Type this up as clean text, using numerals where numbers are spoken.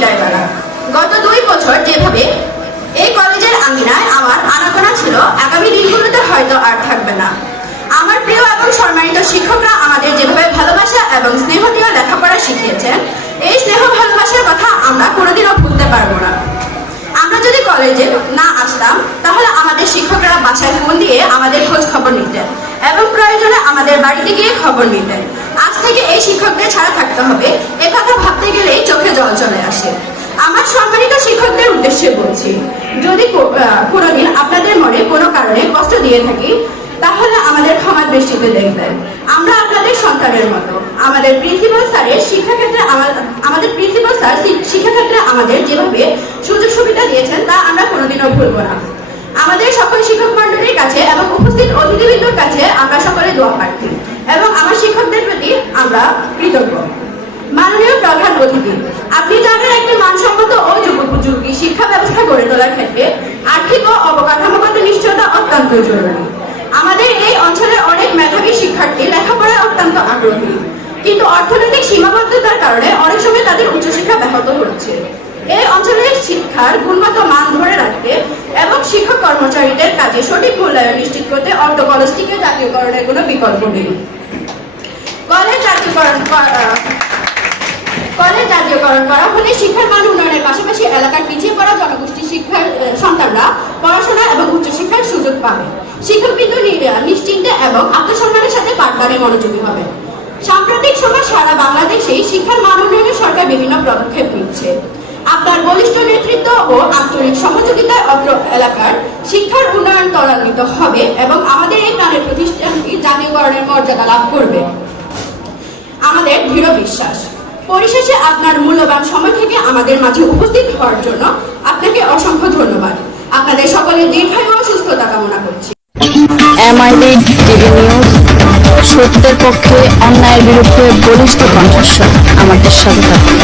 বিদায়বেলা। গত 2 বছর যেভাবে এই কলেজের আঙিনায় আমার আনাগোনা ছিল, আগামী দিনগুলোতে হয়তো আর থাকবে না। আমার প্রিয় এবং সম্মানিত শিক্ষকরা আমাদের যেভাবে ভালোবাসা এবং স্নেহ দিয়ে লেখাপড়া শিখিয়েছেন, এই স্নেহ ভালোবাসার কথা আমরা কোনোদিনও ভুলতে পারবো না। আমরা যদি কলেজে না আসতাম তাহলে আমাদের শিক্ষকরা বাসায় ফোন দিয়ে আমাদের খোঁজ খবর নিতেন এবং প্রয়োজনে আমাদের বাড়িতে গিয়ে খবর নিতেন। আজ থেকে এই শিক্ষকদের ছাড়া থাকতে হবে, একথা ভাবতে গেলেই চোখে জল চলে আসে। আমার সম্মানিত শিক্ষকদের উদ্দেশ্যে বলছি, যদি কোনোদিন আপনাদের মনে কোনো কারণে কষ্ট দিয়ে থাকি তাহলে আমাদের ক্ষমা দৃষ্টিতে দেখবেন। আমরা আপনাদের সন্তানের মতো। আমাদের প্রিন্সিপাল স্যারের শিক্ষাক্ষেত্রে আমাদের প্রিন্সিপাল স্যার শিক্ষাক্ষেত্রে আমাদের যেভাবে সুযোগ সুবিধা দিয়েছেন তা আমরা কোনোদিনও ভুলব না। আমাদের সকল শিক্ষক মণ্ডলীর কাছে এবং উপস্থিত অতিথিবৃন্দর কাছে আমরা সকলে দোয়া প্রার্থী এবং আমার শিক্ষকদের প্রতি আমরা কৃতজ্ঞ। মাননীয় প্রধান অতিথি, আপনি জানেন একটি মানসম্মত ও যুগোপযোগী শিক্ষা ব্যবস্থা গড়ে তোলার ক্ষেত্রে আর্থিক ও অবকাঠামোগত নিশ্চয়তা অত্যন্ত জরুরি। আমাদের এই অঞ্চলের অনেক মেধাবী শিক্ষার্থী লেখাপড়ায় অত্যন্ত আগ্রহী, কিন্তু অর্থনৈতিক সীমাবদ্ধতার কারণে অনেক সময় তাদের উচ্চশিক্ষা ব্যাহত হচ্ছে। এই অঞ্চলের শিক্ষার গুণগত মান ধরে রাখতে এবং শিক্ষক কর্মচারীদের কাজে সঠিক মূল্যায়ন নিশ্চিত করতে অর্ধ কলেজটিকে জাতীয়করণের কোনো বিকল্প নেই। কলেজ জাতীয়করণ করা হলে শিক্ষার মান উন্নয়নের পাশাপাশি এলাকার পিছিয়ে পড়া জনগোষ্ঠীর শিক্ষার সন্তানরা পড়াশোনা এবং উচ্চশিক্ষার সুযোগ পাবে। শিক্ষকবৃন্দ নিশ্চিন্তে এবং আত্মসম্মানের সাথে পাঠদানে মনোযোগী হবে। সাম্প্রতিক সময় সারা বাংলাদেশেই শিক্ষার মান উন্নয়নে সরকার বিভিন্ন পদক্ষেপ নিচ্ছে। আপনার বলিষ্ঠ নেতৃত্ব ও আন্তরিক সহযোগিতায় অত্র এলাকার শিক্ষার উন্নয়ন ত্বরান্বিত হবে এবং আমাদের এই প্রাণের প্রতিষ্ঠানটি জাতীয়করণের মর্যাদা লাভ করবে আমাদের দৃঢ় বিশ্বাস। পরিশেষে আপনার মূল্যবান সময় থেকে আমাদের মাঝে উপস্থিত হওয়ার জন্য আপনাকে অসংখ্য ধন্যবাদ। আপনাদের সকলের দীর্ঘায়ু ও সুস্থতা কামনা করছি। MID টিভি নিউজ, সত্যের পক্ষে, অন্যায়ের বিরুদ্ধে বলিষ্ঠ কণ্ঠস্বর। আমাদের সাথে থাকুন।